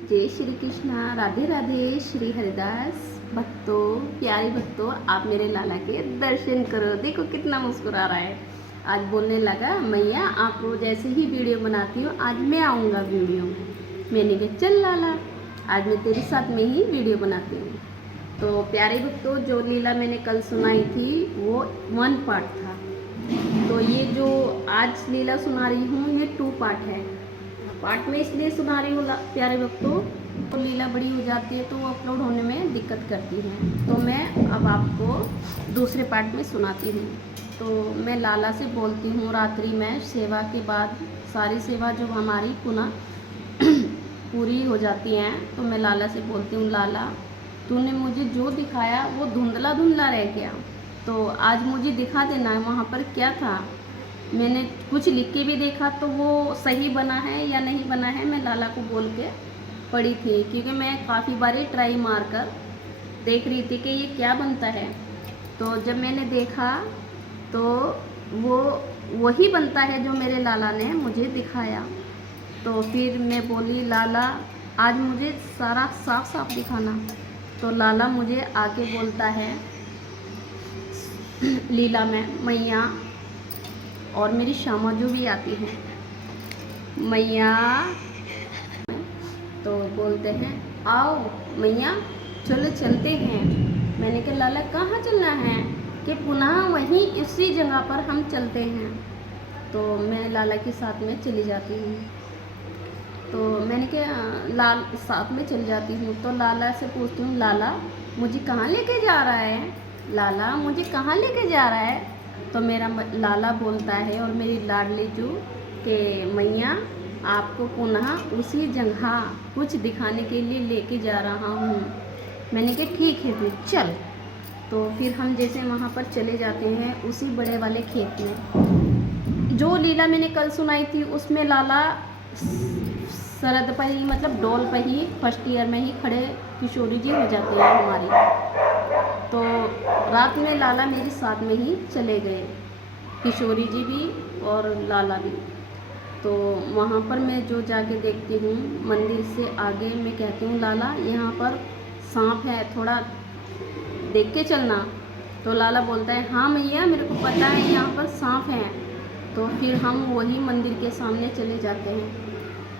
जय श्री कृष्णा, राधे राधे। श्री हरिदास भक्तों, प्यारे भक्तों, आप मेरे लाला के दर्शन करो। देखो कितना मुस्कुरा रहा है। आज बोलने लगा, मैया आप रोज ऐसे ही वीडियो बनाती हो, आज मैं आऊँगा वीडियो में। मैंने कहा चल लाला, आज मैं तेरे साथ में ही वीडियो बनाती हूँ। तो प्यारे भक्तों, जो लीला मैंने कल सुनाई थी वो 1 पार्ट था। तो ये जो आज लीला सुना रही हूँ ये 2 पार्ट है। पार्ट में इसलिए सुना रही हूँ प्यारे भक्तों, तो लीला बड़ी हो जाती है तो वो अपलोड होने में दिक्कत करती है। तो मैं अब आपको दूसरे पार्ट में सुनाती हूँ। तो मैं लाला से बोलती हूँ रात्रि में सेवा के बाद, सारी सेवा जो हमारी पुनः पूरी हो जाती हैं, तो मैं लाला से बोलती हूँ, लाला तूने मुझे जो दिखाया वो धुंधला धुंधला रह गया, तो आज मुझे दिखा देना वहाँ पर क्या था। मैंने कुछ लिख के भी देखा तो वो सही बना है या नहीं बना है, मैं लाला को बोल के पढ़ी थी, क्योंकि मैं काफ़ी बारी ट्राई मार कर देख रही थी कि ये क्या बनता है। तो जब मैंने देखा तो वो वही बनता है जो मेरे लाला ने मुझे दिखाया। तो फिर मैं बोली, लाला आज मुझे सारा साफ साफ दिखाना। तो लाला मुझे आके बोलता है लीला में, मैया और मेरी श्यामा जो भी आती हैं, मैया तो बोलते हैं आओ मैया चलो चलते हैं। मैंने कहा लाला कहाँ चलना है, कि पुनः वहीं इसी जगह पर हम चलते हैं। तो मैं लाला के साथ में चली जाती हूँ। तो मैंने कहा लाल साथ में चली जाती हूँ। तो लाला से पूछती हूँ, लाला मुझे कहाँ लेके जा रहा है, लाला मुझे कहाँ लेके जा रहा है। तो मेरा लाला बोलता है और मेरी लाडली जू कि मैया आपको पुनः उसी जगह कुछ दिखाने के लिए लेके जा रहा हूँ। मैंने कहा ठीक है फिर चल। तो फिर हम जैसे वहाँ पर चले जाते हैं उसी बड़े वाले खेत में। जो लीला मैंने कल सुनाई थी उसमें लाला सरद पर ही, मतलब डोल पर ही फर्स्ट ईयर में ही खड़े किशोरी जी हो जाते हैं हमारी। तो रात में लाला मेरे साथ में ही चले गए, किशोरी जी भी और लाला भी। तो वहाँ पर मैं जो जाके देखती हूँ मंदिर से आगे, मैं कहती हूँ लाला यहाँ पर सांप है, थोड़ा देख के चलना। तो लाला बोलता है हाँ मैया मेरे को पता है यहाँ पर सांप है। तो फिर हम वही मंदिर के सामने चले जाते हैं।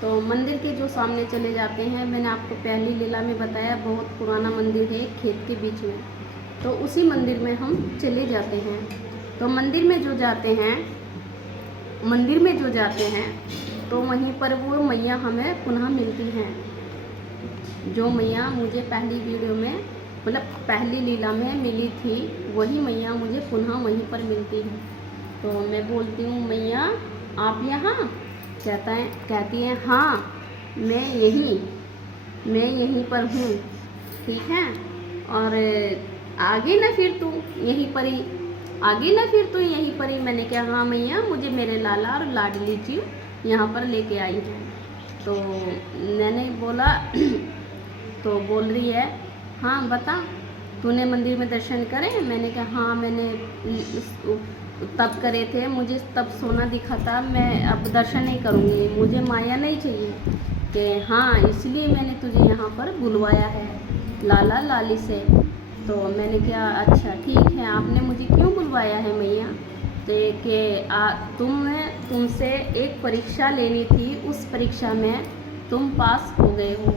तो मंदिर के जो सामने चले जाते हैं, मैंने आपको पहली लीला में बताया बहुत पुराना मंदिर है खेत के बीच में। तो उसी मंदिर में हम चले जाते हैं। तो मंदिर में जो जाते हैं तो वहीं पर वो मैया हमें पुनः मिलती हैं, जो मैया मुझे पहली वीडियो में, मतलब पहली लीला में मिली थी, वही मैया मुझे पुनः वहीं पर मिलती है। तो मैं बोलती हूँ मैया आप यहाँ, कहती हैं हाँ मैं यहीं पर हूँ, ठीक है। और आगे ना फिर तू यहीं पर ही, मैंने कहा हाँ मैया मुझे मेरे लाला और लाडली जी यहाँ पर लेके आई हैं। तो मैंने बोला तो बोल रही है हाँ बता तूने मंदिर में दर्शन करे। मैंने कहा हाँ मैंने तब करे थे, मुझे तब सोना दिखा था, मैं अब दर्शन नहीं करूँगी, मुझे माया नहीं चाहिए। कि हाँ इसलिए मैंने तुझे यहाँ पर बुलवाया है लाला लाली से। तो मैंने कहा अच्छा ठीक है, आपने मुझे क्यों बुलवाया है मैया। तो कि तुमसे एक परीक्षा लेनी थी, उस परीक्षा में तुम पास हो गए हो,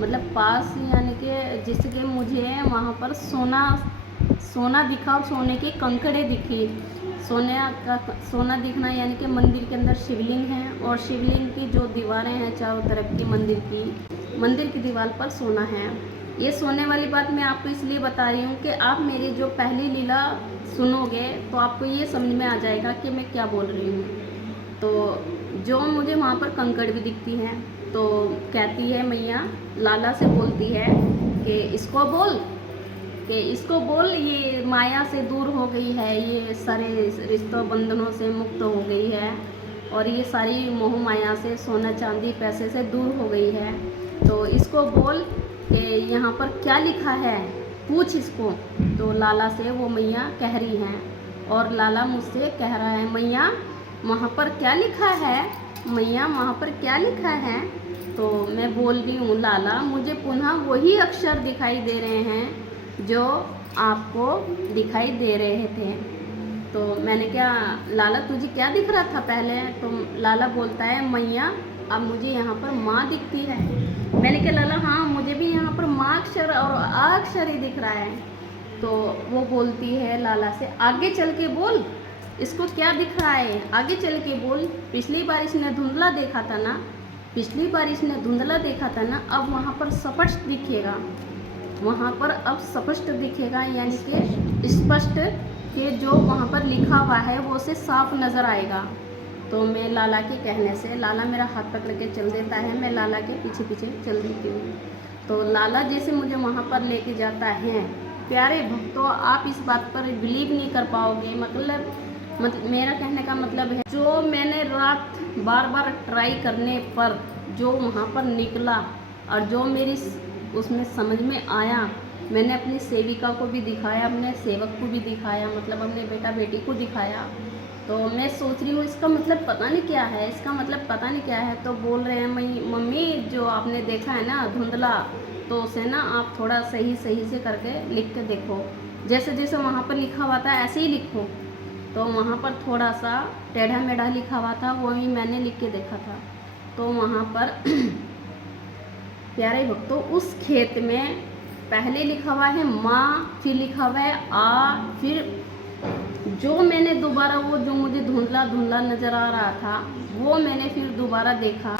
मतलब पास यानी कि जिसके मुझे वहाँ पर सोना दिखा और सोने के कंकड़े दिखे। सोना दिखना यानी कि मंदिर के अंदर शिवलिंग है और शिवलिंग की जो दीवारें हैं चारों तरफ की मंदिर की दीवार पर सोना है। ये सोने वाली बात मैं आपको इसलिए बता रही हूँ कि आप मेरी जो पहली लीला सुनोगे तो आपको ये समझ में आ जाएगा कि मैं क्या बोल रही हूँ। तो जो मुझे वहाँ पर कंकड़ भी दिखती हैं, तो कहती है मैया लाला से बोलती है कि इसको बोल ये माया से दूर हो गई है, ये सारे रिश्तों बंधनों से मुक्त हो गई है और ये सारी मोह माया से, सोना चांदी पैसे से दूर हो गई है। तो इसको बोल कि यहाँ पर क्या लिखा है, पूछ इसको। तो लाला से वो मैया कह रही हैं और लाला मुझसे कह रहा है मैया वहाँ पर क्या लिखा है, मैया वहाँ पर क्या लिखा है। तो मैं बोल रही हूँ लाला मुझे पुनः वही अक्षर दिखाई दे रहे हैं जो आपको दिखाई दे रहे थे। तो मैंने क्या लाला तुझे क्या दिख रहा था पहले? तो लाला बोलता है मैया अब मुझे यहाँ पर माँ दिखती है। मैंने कहा लाला हाँ मुझे भी यहाँ पर माँ अक्षर और आ अक्षर ही दिख रहा है। तो वो बोलती है लाला से आगे चल के बोल, इसको क्या दिख रहा है, आगे चल के बोल। पिछली बार इसने धुंधला देखा था ना, पिछली बार इसने धुंधला देखा था ना, अब वहाँ पर स्पष्ट दिखेगा, वहाँ पर अब स्पष्ट दिखेगा, यानी कि स्पष्ट कि जो वहाँ पर लिखा हुआ है वो उसे साफ नज़र आएगा। तो मैं लाला के कहने से लाला मेरा हाथ पकड़ के चल देता है, मैं लाला के पीछे पीछे चल देती हूँ। तो लाला जैसे मुझे वहाँ पर लेके जाता है, प्यारे भक्तों आप इस बात पर बिलीव नहीं कर पाओगे। मतलब मेरा कहने का मतलब है जो मैंने रात बार बार ट्राई करने पर जो वहाँ पर निकला और जो मेरी उसमें समझ में आया, मैंने अपनी सेविका को भी दिखाया, अपने सेवक को भी दिखाया, मतलब अपने बेटा बेटी को दिखाया। तो मैं सोच रही हूँ इसका मतलब पता नहीं क्या है, इसका मतलब पता नहीं क्या है। तो बोल रहे हैं मम्मी जो आपने देखा है ना धुंधला, तो उसे ना आप थोड़ा सही से करके लिख के देखो, जैसे जैसे वहाँ पर लिखा हुआ था ऐसे ही लिखो। तो वहाँ पर थोड़ा सा टेढ़ा मेढ़ा लिखा हुआ था, वो भी मैंने लिख के देखा था। तो वहाँ पर प्यारे भक्तों उस खेत में पहले लिखा हुआ है माँ, फिर लिखा हुआ है आ, फिर जो मैंने दोबारा वो जो मुझे धुंधला धुंधला नज़र आ रहा था वो मैंने फिर दोबारा देखा,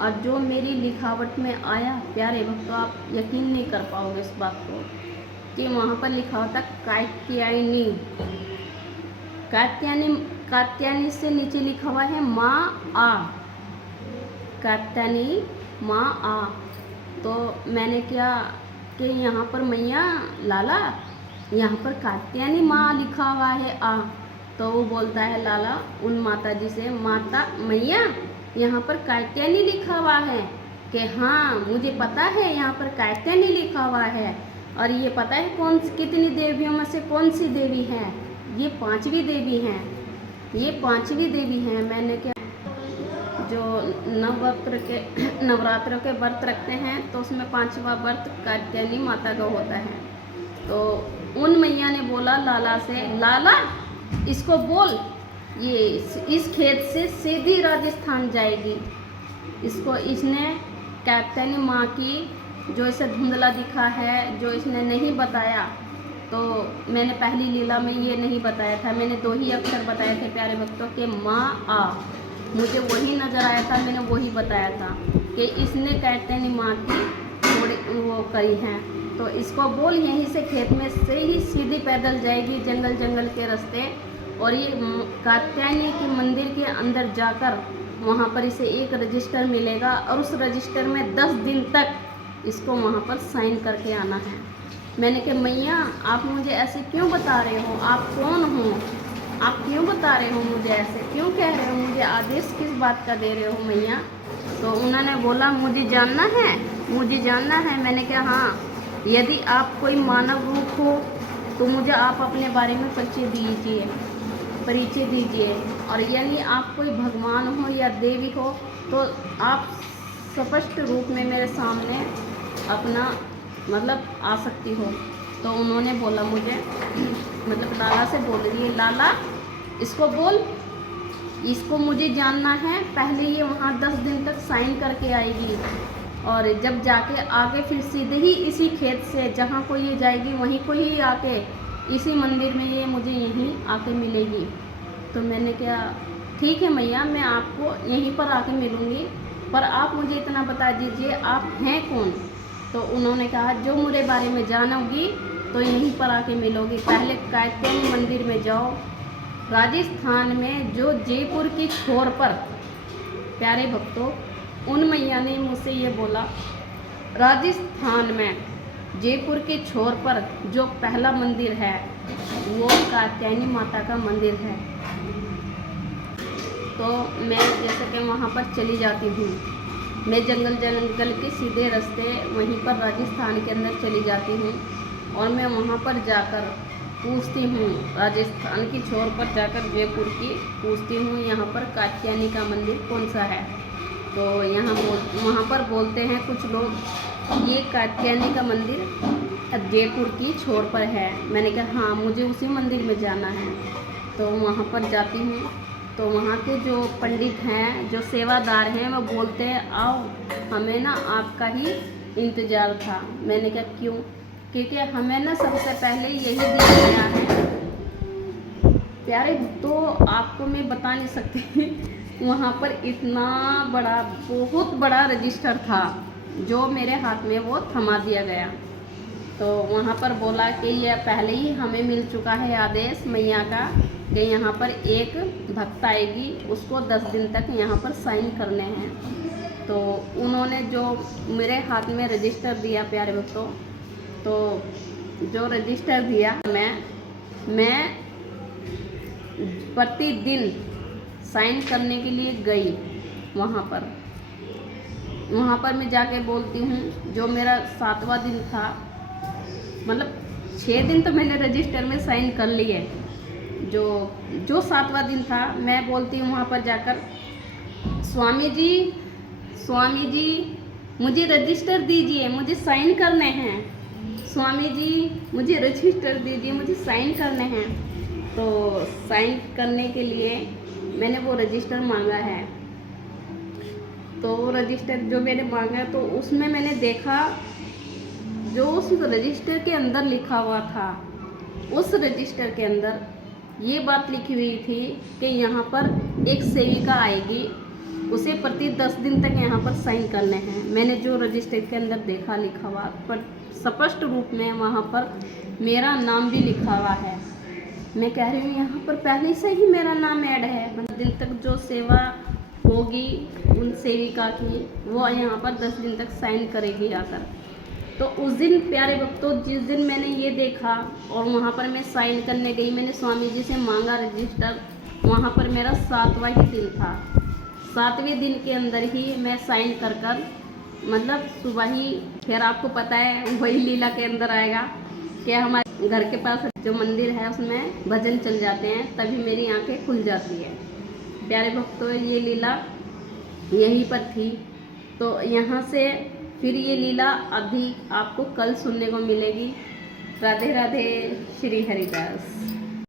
और जो मेरी लिखावट में आया प्यारे भक्तों आप यकीन नहीं कर पाओगे इस बात को कि वहाँ पर लिखा होता कात्यायनी। कात्यायनी से नीचे लिखा हुआ है माँ आ, कात्यायनी माँ आ। तो मैंने क्या कि यहाँ पर मैया लाला यहाँ पर कात्यायनी माँ लिखा हुआ है आ। तो वो बोलता है लाला उन माता जी से माता मैया यहाँ पर कात्यायनी लिखा हुआ है कि हाँ मुझे पता है यहाँ पर कात्यायनी लिखा हुआ है, और ये पता है कितनी देवियों में से कौन सी देवी है, ये पांचवी देवी हैं, ये पांचवी देवी हैं। मैंने क्या जो नवरात्र के व्रत रखते हैं तो उसमें पांचवा व्रत कात्यायनी माता का होता है। तो उन मैया ने बोला लाला से लाला इसको बोल, ये इस खेत से सीधी राजस्थान जाएगी। इसने कात्यायनी माँ की जो इसे धुंधला दिखा है, जो इसने नहीं बताया, तो मैंने पहली लीला में ये नहीं बताया था, मैंने दो ही अक्षर बताए थे प्यारे भक्तों के माँ आ, मुझे वही नज़र आया था, मैंने वही बताया था कि इसने कात्यायनी माँ की थोड़ी वो करी हैं। तो इसको बोल यहीं से खेत में से ही सीधी पैदल जाएगी जंगल के रास्ते, और ये कात्यायनी के मंदिर के अंदर जाकर वहाँ पर इसे एक रजिस्टर मिलेगा, और उस रजिस्टर में 10 दिन तक इसको वहाँ पर साइन करके आना है। मैंने कहा मैया आप मुझे ऐसे क्यों बता रहे हो, आप कौन हो, आप क्यों बता रहे हो मुझे ऐसे, क्यों कह रहे हो, मुझे आदेश किस बात का दे रहे हो मैया? तो उन्होंने बोला मुझे जानना है, मुझे जानना है। मैंने कहा हाँ, यदि आप कोई मानव रूप हो तो मुझे आप अपने बारे में परिचय दीजिए, और यदि आप कोई भगवान हो या देवी हो तो आप स्पष्ट रूप में मेरे सामने अपना मतलब आ सकती हो। तो उन्होंने बोला मुझे मतलब लाला से बोल रही है लाला इसको बोल, इसको मुझे जानना है, पहले ये वहाँ 10 दिन तक साइन करके आएगी, और जब जाके आगे फिर सीधे ही इसी खेत से जहाँ को ये जाएगी वहीं को ही आके इसी मंदिर में ये मुझे यहीं आके मिलेगी। तो मैंने क्या ठीक है मैया मैं आपको यहीं पर आके मिलूँगी, पर आप मुझे इतना बता दीजिए आप हैं कौन? तो उन्होंने कहा जो मेरे बारे में जानोगी तो यहीं पर आके मिलोगी, पहले कात्यायनी मंदिर में जाओ राजस्थान में, जो जयपुर की छोर पर। प्यारे भक्तों उन मैया ने मुझसे ये बोला राजस्थान में जयपुर के छोर पर जो पहला मंदिर है वो कात्यायनी माता का मंदिर है। तो मैं जैसे कि वहाँ पर चली जाती हूँ, मैं जंगल के सीधे रास्ते वहीं पर राजस्थान के अंदर चली जाती हूँ, और मैं वहाँ पर जाकर पूछती हूँ, राजस्थान की छोर पर जाकर जयपुर की पूछती हूँ यहाँ पर कात्यायनी का मंदिर कौन सा है। तो वहाँ पर बोलते हैं कुछ लोग ये कात्यायनी का मंदिर जयपुर की छोर पर है। मैंने कहा हाँ, मुझे उसी मंदिर में जाना है। तो वहाँ पर जाती हूँ, तो वहाँ के जो पंडित हैं, जो सेवादार हैं, वो बोलते हैं आओ, हमें ना आपका ही इंतज़ार था। मैंने कहा क्यों? क्योंकि हमें ना सबसे पहले यही दिया गया है। प्यारे भक्तों, आपको मैं बता नहीं सकती वहाँ पर इतना बड़ा, बहुत बड़ा रजिस्टर था जो मेरे हाथ में वो थमा दिया गया। तो वहाँ पर बोला कि यह पहले ही हमें मिल चुका है आदेश मैया का कि यहाँ पर एक भक्त आएगी, उसको 10 दिन तक यहाँ पर साइन करने हैं। तो उन्होंने जो मेरे हाथ में रजिस्टर दिया प्यारे भक्तों, तो जो रजिस्टर दिया मैं प्रतिदिन साइन करने के लिए गई वहाँ पर मैं जाके बोलती हूँ। जो मेरा 7वां दिन था, मतलब 6 दिन तो मैंने रजिस्टर में साइन कर लिए, जो 7वां दिन था, मैं बोलती हूँ वहाँ पर जाकर, स्वामी जी मुझे रजिस्टर दीजिए, मुझे साइन करने हैं। स्वामी जी मुझे रजिस्टर दीजिए, मुझे साइन करने हैं। तो साइन करने के लिए मैंने वो रजिस्टर मांगा है। तो रजिस्टर जो मैंने मांगा, तो उसमें मैंने देखा जो उस रजिस्टर के अंदर लिखा हुआ था, उस रजिस्टर के अंदर ये बात लिखी हुई थी कि यहाँ पर एक सेविका आएगी, उसे प्रति 10 दिन तक यहाँ पर साइन करने हैं। मैंने जो रजिस्टर के अंदर देखा लिखा हुआ, पर स्पष्ट रूप में वहाँ पर मेरा नाम भी लिखा हुआ है। मैं कह रही हूँ यहाँ पर पहले से ही मेरा नाम ऐड है। 10 दिन तक जो सेवा होगी उन सेविका की, वो यहाँ पर 10 दिन तक साइन करेगी आकर। तो उस दिन प्यारे भक्तों, जिस दिन मैंने ये देखा और वहाँ पर मैं साइन करने गई, मैंने स्वामी जी से मांगा रजिस्टर, वहाँ पर मेरा 7वां ही दिन था। 7वें दिन के अंदर ही मैं साइन कर मतलब सुबह ही, फिर आपको पता है वही लीला के अंदर आएगा कि हमारे घर के पास जो मंदिर है उसमें भजन चल जाते हैं, तभी मेरी आंखें खुल जाती है। प्यारे भक्तों, ये लीला यहीं पर थी। तो यहाँ से फिर ये लीला अभी आपको कल सुनने को मिलेगी। राधे राधे, श्री हरिदास।